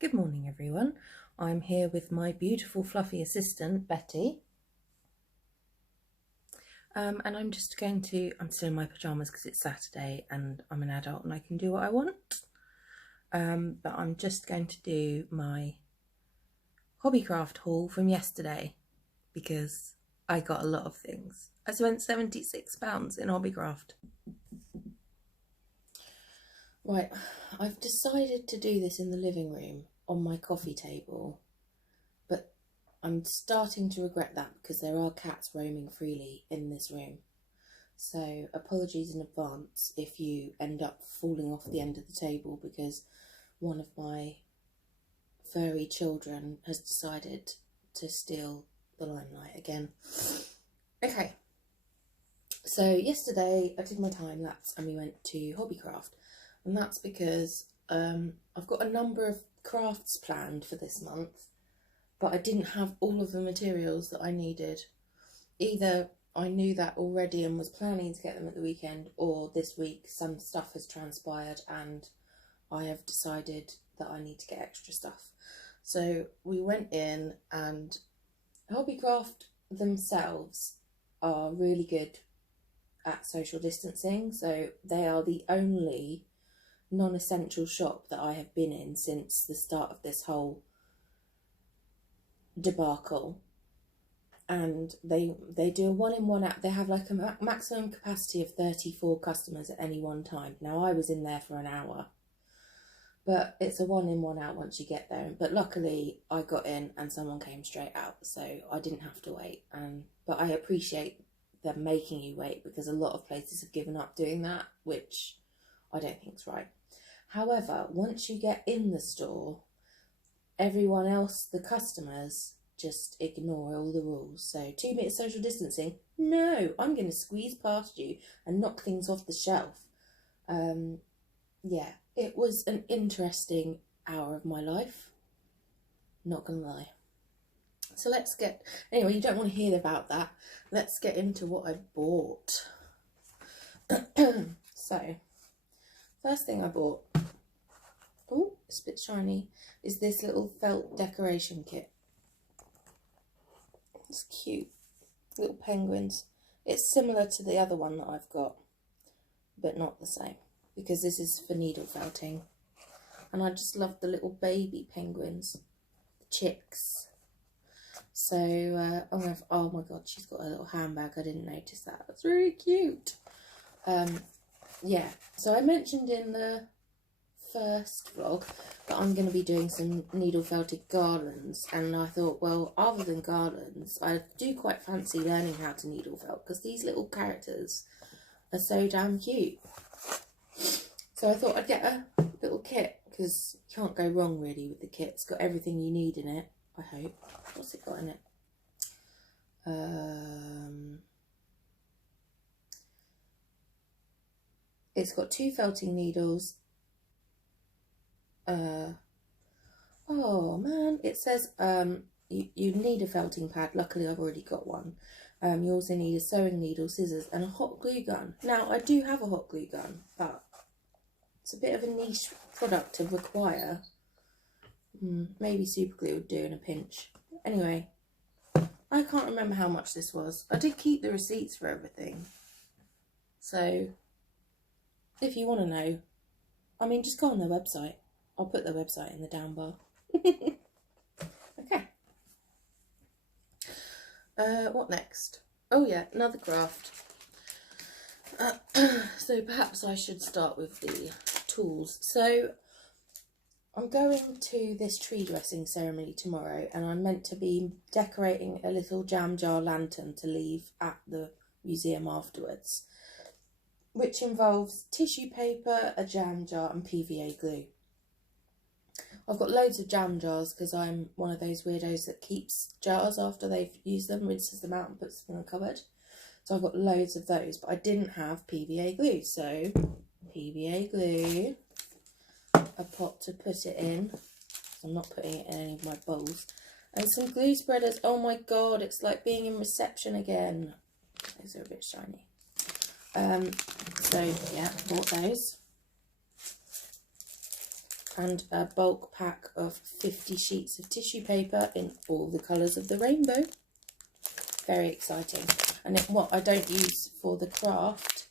Good morning everyone. I'm here with my beautiful fluffy assistant Betty and I'm still in my pyjamas because it's Saturday and I'm an adult and I can do what I want, but I'm just going to do my Hobbycraft haul from yesterday because I got a lot of things. I spent £76 in Hobbycraft. Right, I've decided to do this in the living room on my coffee table, but I'm starting to regret that because there are cats roaming freely in this room. So apologies in advance if you end up falling off the end of the table because one of my furry children has decided to steal the limelight again. Okay, so yesterday I did my time lapse and we went to Hobbycraft. And that's because I've got a number of crafts planned for this month, but I didn't have all of the materials that I needed. Either I knew that already and was planning to get them at the weekend, or this week some stuff has transpired and I have decided that I need to get extra stuff. So we went in, and Hobbycraft themselves are really good at social distancing, so they are the only non-essential shop that I have been in since the start of this whole debacle, and they do a one in one out. They have like a maximum capacity of 34 customers at any one time. Now I was in there for an hour, but it's a one in one out once you get there. But luckily I got in and someone came straight out, so I didn't have to wait. But I appreciate them making you wait because a lot of places have given up doing that, which I don't think is right. However, once you get in the store, everyone else, the customers, just ignore all the rules. So 2 metre social distancing, no, I'm going to squeeze past you and knock things off the shelf. Yeah, it was an interesting hour of my life, not going to lie. So anyway, you don't want to hear about that. Let's get into what I bought. So, first thing I bought, oh, it's a bit shiny, is this little felt decoration kit. It's cute, little penguins. It's similar to the other one that I've got, but not the same, because this is for needle felting. And I just love the little baby penguins, the chicks. So, oh my god, she's got a little handbag, I didn't notice that. That's really cute. Yeah, so I mentioned in the first vlog that I'm going to be doing some needle felted garlands, and I thought, well, other than garlands, I do quite fancy learning how to needle felt because these little characters are so damn cute. So I thought I'd get a little kit because you can't go wrong really with the kit. It's got everything you need in it, I hope. What's it got in it? It's got 2 felting needles. Oh man, it says you need a felting pad. Luckily I've already got one. You also need a sewing needle, scissors and a hot glue gun. Now I do have a hot glue gun, but it's a bit of a niche product to require. Maybe super glue would do in a pinch. Anyway, I can't remember how much this was. I did keep the receipts for everything, so if you want to know, I mean, just go on their website. I'll put their website in the down bar. Okay. What next? Oh yeah, another craft. So perhaps I should start with the tools. So I'm going to this tree dressing ceremony tomorrow, and I'm meant to be decorating a little jam jar lantern to leave at the museum afterwards, which involves tissue paper, a jam jar and PVA glue. I've got loads of jam jars because I'm one of those weirdos that keeps jars after they've used them, rinses them out and puts them in a cupboard. So I've got loads of those, but I didn't have PVA glue. So PVA glue, a pot to put it in. I'm not putting it in any of my bowls. And some glue spreaders. Oh my god, it's like being in reception again. Those are a bit shiny. So yeah, bought those. and a bulk pack of 50 sheets of tissue paper in all the colours of the rainbow. Very exciting. And what I don't use for the craft,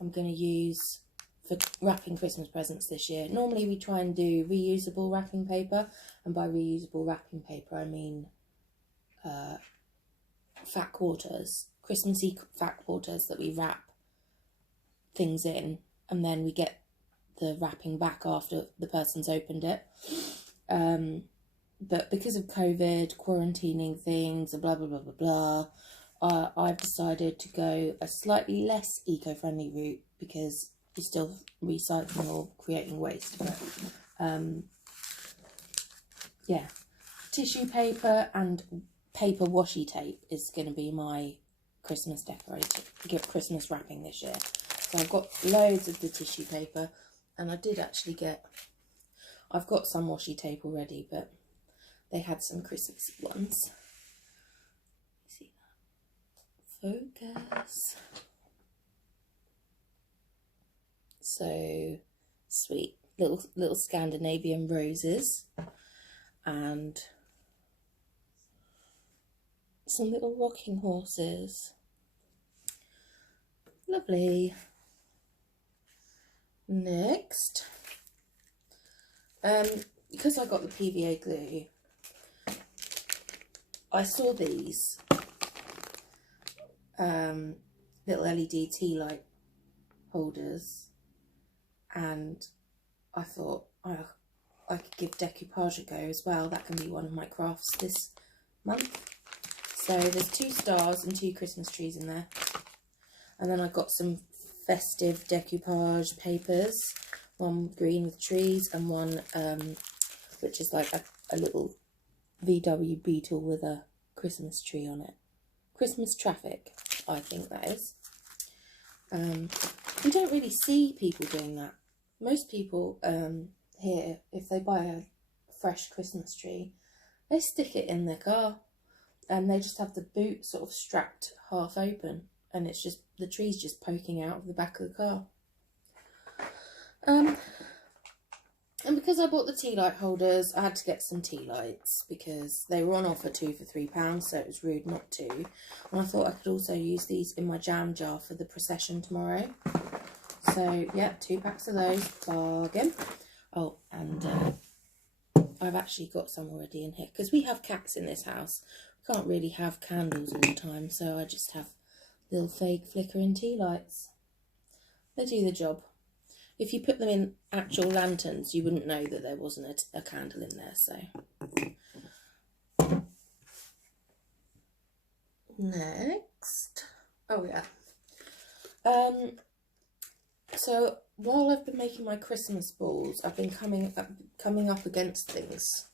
I'm going to use for wrapping Christmas presents this year. Normally we try and do reusable wrapping paper, and by reusable wrapping paper I mean fat quarters, Christmassy fat quarters that we wrap things in, and then we get the wrapping back after the person's opened it. But because of COVID, quarantining things, and blah blah blah blah blah, I've decided to go a slightly less eco-friendly route, because you're still recycling or creating waste. But yeah, tissue paper and paper washi tape is going to be my Christmas Christmas wrapping this year. So I've got loads of the tissue paper, and I did actually I've got some washi tape already, but they had some Christmassy ones. See that? Focus. So sweet. Little Scandinavian roses, and some little rocking horses. Lovely. Next, because I got the PVA glue, I saw these little LED tea light holders, and I thought I could give decoupage a go as well. That can be one of my crafts this month. So there's 2 stars and 2 Christmas trees in there. And then I got some festive decoupage papers, one green with trees, and one which is like a little VW Beetle with a Christmas tree on it. Christmas traffic, I think that is. We don't really see people doing that. Most people here, if they buy a fresh Christmas tree, they stick it in their car, and they just have the boot sort of strapped half open, and it's just the tree's just poking out of the back of the car. And because I bought the tea light holders, I had to get some tea lights because they were on offer 2 for £3, so it was rude not to. And I thought I could also use these in my jam jar for the procession tomorrow. So yeah, 2 packs of those, bargain. Oh, and I've actually got some already in here because we have cats in this house. We can't really have candles all the time, so I just have little fake flickering tea lights. They do the job. If you put them in actual lanterns, you wouldn't know that there wasn't a candle in there, so. Next. Oh, yeah. So, while I've been making my Christmas balls, I've been coming up against things.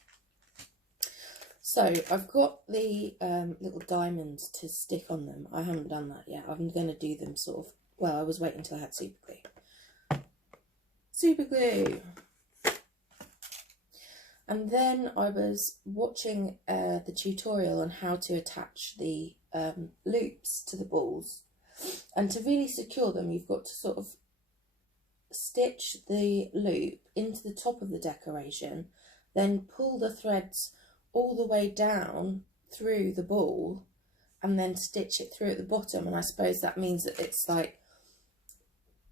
So, I've got the little diamonds to stick on them. I haven't done that yet. I'm going to do them sort of, well, I was waiting until I had super glue. Super glue. And then I was watching the tutorial on how to attach the loops to the balls. And to really secure them, you've got to sort of stitch the loop into the top of the decoration, then pull the threads all the way down through the ball, and then stitch it through at the bottom. And I suppose that means that it's like,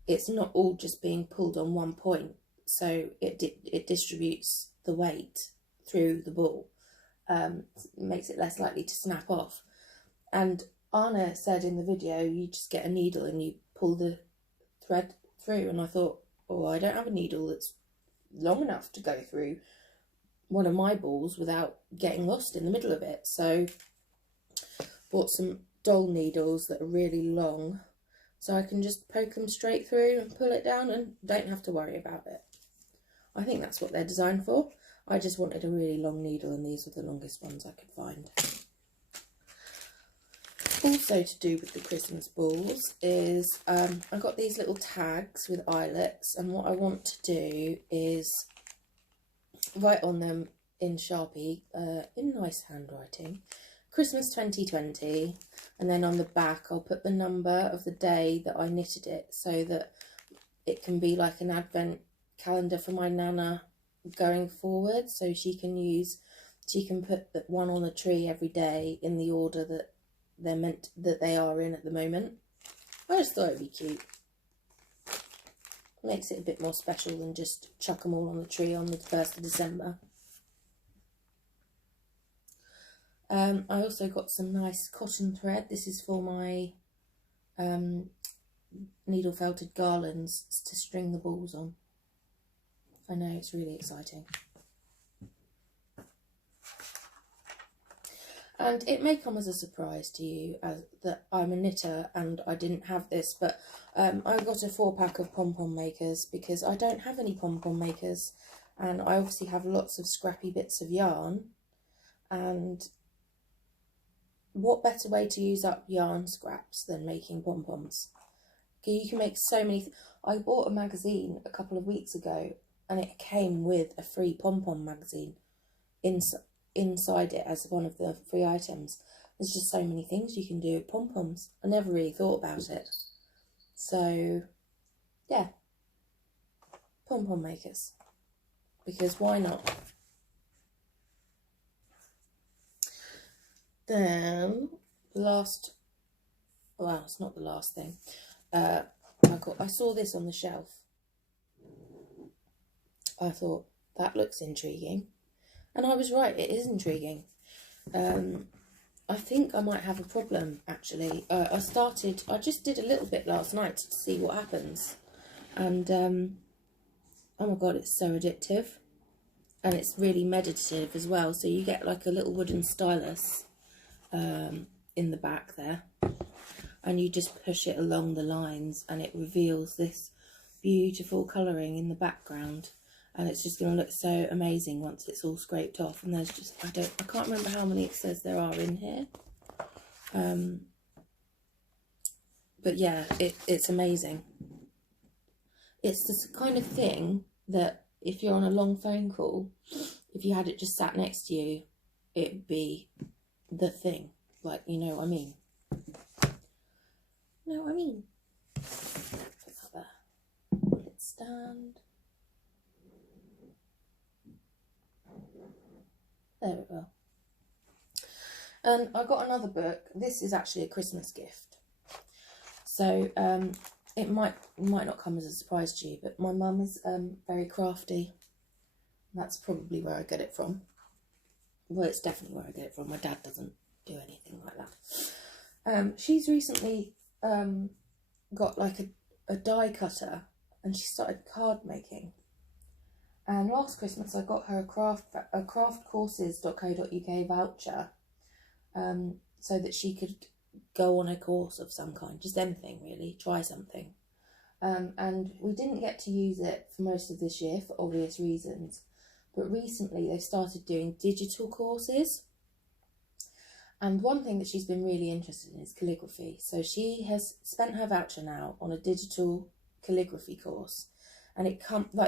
it's not all just being pulled on one point, so it distributes the weight through the ball, makes it less likely to snap off. And Anna said in the video, you just get a needle and you pull the thread through, and I thought, oh, I don't have a needle that's long enough to go through one of my balls without getting lost in the middle of it. So bought some doll needles that are really long, so I can just poke them straight through and pull it down and don't have to worry about it. I think that's what they're designed for. I just wanted a really long needle, and these were the longest ones I could find. Also to do with the Christmas balls is I got these little tags with eyelets, and what I want to do is write on them in Sharpie, in nice handwriting, Christmas 2020, and then on the back I'll put the number of the day that I knitted it, so that it can be like an advent calendar for my nana going forward, so she can put that one on the tree every day in the order that they are in at the moment. I just thought it'd be cute. Makes it a bit more special than just chuck them all on the tree on the 1st of December. I also got some nice cotton thread. This is for my needle felted garlands to string the balls on. I know, it's really exciting. And it may come as a surprise to you that I'm a knitter and I didn't have this, but I got a 4-pack of Pom Pom Makers because I don't have any Pom Pom Makers, and I obviously have lots of scrappy bits of yarn, and what better way to use up yarn scraps than making pom-poms? You can make so many. I bought a magazine a couple of weeks ago and it came with a free pom-pom magazine inside it as one of the free items. There's just so many things you can do with pom-poms. I never really thought about it. So, yeah. Pom Pom Makers. Because why not? Then, well, it's not the last thing. I saw this on the shelf. I thought, that looks intriguing. And I was right, it is intriguing. I think I might have a problem, actually. I just did a little bit last night to see what happens. And, oh my God, it's so addictive. And it's really meditative as well. So you get like a little wooden stylus in the back there. And you just push it along the lines and it reveals this beautiful colouring in the background. And it's just going to look so amazing once it's all scraped off. And there's just, I can't remember how many it says there are in here. But yeah, it's amazing. It's the kind of thing that if you're on a long phone call, if you had it just sat next to you, it'd be the thing. Like, you know what I mean? Know what I mean? Put that there. Let it stand. There we go. And I got another book. This is actually a Christmas gift. So it might not come as a surprise to you, but my mum is very crafty. That's probably where I get it from. Well, it's definitely where I get it from. My dad doesn't do anything like that. She's recently got like a die cutter, and she started card making. And last Christmas I got her a craftcourses.co.uk voucher, so that she could go on a course of some kind, just anything really, try something. And we didn't get to use it for most of this year for obvious reasons, but recently they started doing digital courses. And one thing that she's been really interested in is calligraphy. So she has spent her voucher now on a digital calligraphy course. And it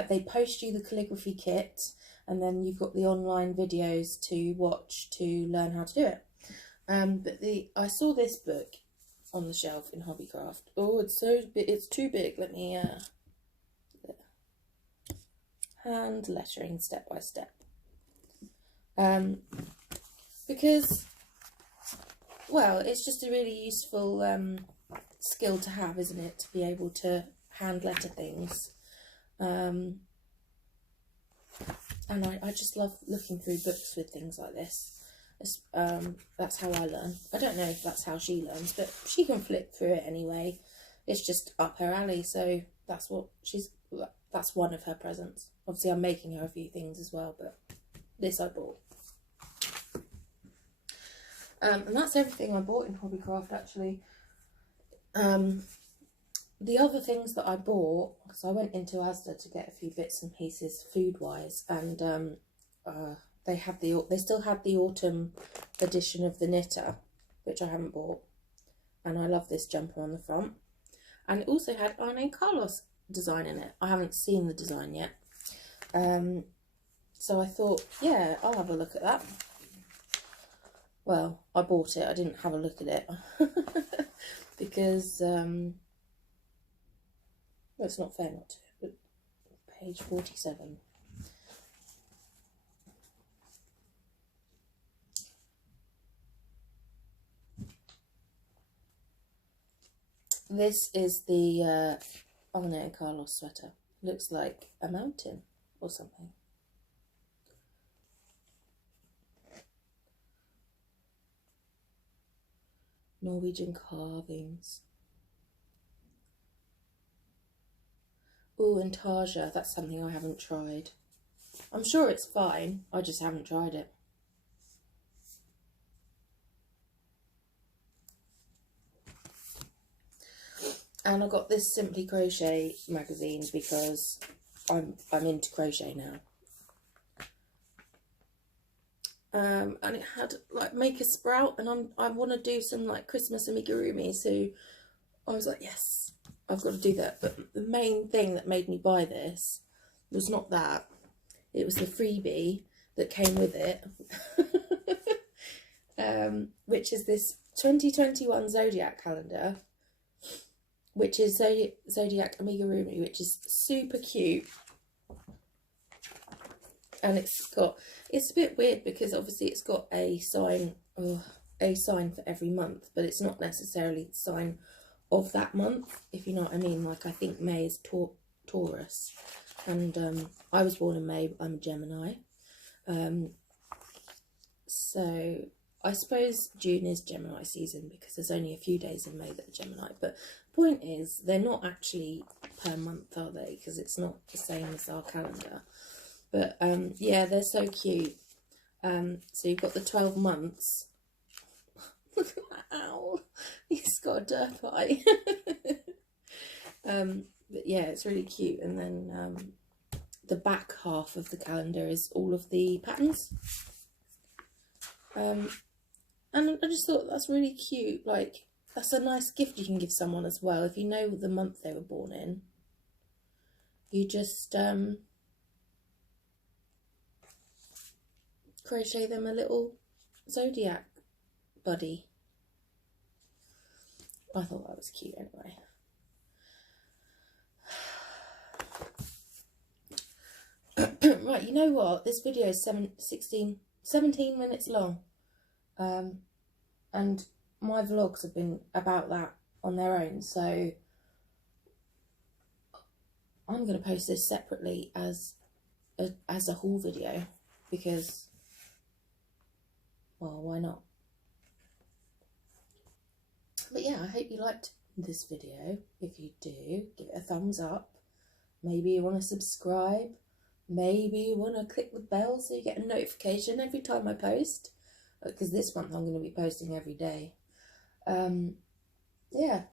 they post you the calligraphy kit, and then you've got the online videos to watch to learn how to do it. But I saw this book on the shelf in Hobbycraft. Oh, it's so big, it's too big. Let me hand lettering step by step. Because, well, it's just a really useful skill to have, isn't it? To be able to hand letter things. And I just love looking through books with things like this. That's how I learn. I don't know if that's how she learns, but she can flip through it anyway. It's just up her alley, so that's one of her presents. Obviously I'm making her a few things as well, but this I bought. And that's everything I bought in Hobbycraft, actually. The other things that I bought, because I went into Asda to get a few bits and pieces food-wise, and they still had the autumn edition of the Knitter, which I haven't bought, and I love this jumper on the front. And it also had our name Carlos design in it. I haven't seen the design yet, so I thought, yeah, I'll have a look at that. Well, I bought it. I didn't have a look at it because well, it's not fair not to. But page 47. This is the Arne and Carlos sweater. Looks like a mountain or something. Norwegian carvings. Oh, and Tarja, that's something I haven't tried. I'm sure it's fine, I just haven't tried it. And I got this Simply Crochet magazine because I'm into crochet now. And it had like make a sprout, and I want to do some like Christmas amigurumi, so I was like, yes, I've got to do that. But the main thing that made me buy this was not that, it was the freebie that came with it. Which is this 2021 Zodiac calendar, which is Zodiac amigurumi, which is super cute. And it's a bit weird because obviously it's got a sign for every month, but it's not necessarily the sign of that month, if you know what I mean. Like, I think May is Taurus, and I was born in May, I'm a Gemini. So I suppose June is Gemini season because there's only a few days in May that are Gemini. But the point is, they're not actually per month, are they? Because it's not the same as our calendar. But yeah, they're so cute. So you've got the 12 months. Look at that owl. He's got a dirt bite. But yeah, it's really cute. And then the back half of the calendar is all of the patterns. And I just thought that's really cute. Like, that's a nice gift you can give someone as well. If you know the month they were born in, you just crochet them a little zodiac buddy. I thought that was cute anyway. Right, you know what? This video is 17 minutes long. And my vlogs have been about that on their own, so I'm going to post this separately as a haul video because, well, why not? But yeah, I hope you liked this video. If you do, give it a thumbs up. Maybe you want to subscribe. Maybe you want to click the bell so you get a notification every time I post. Because this month I'm going to be posting every day. Yeah,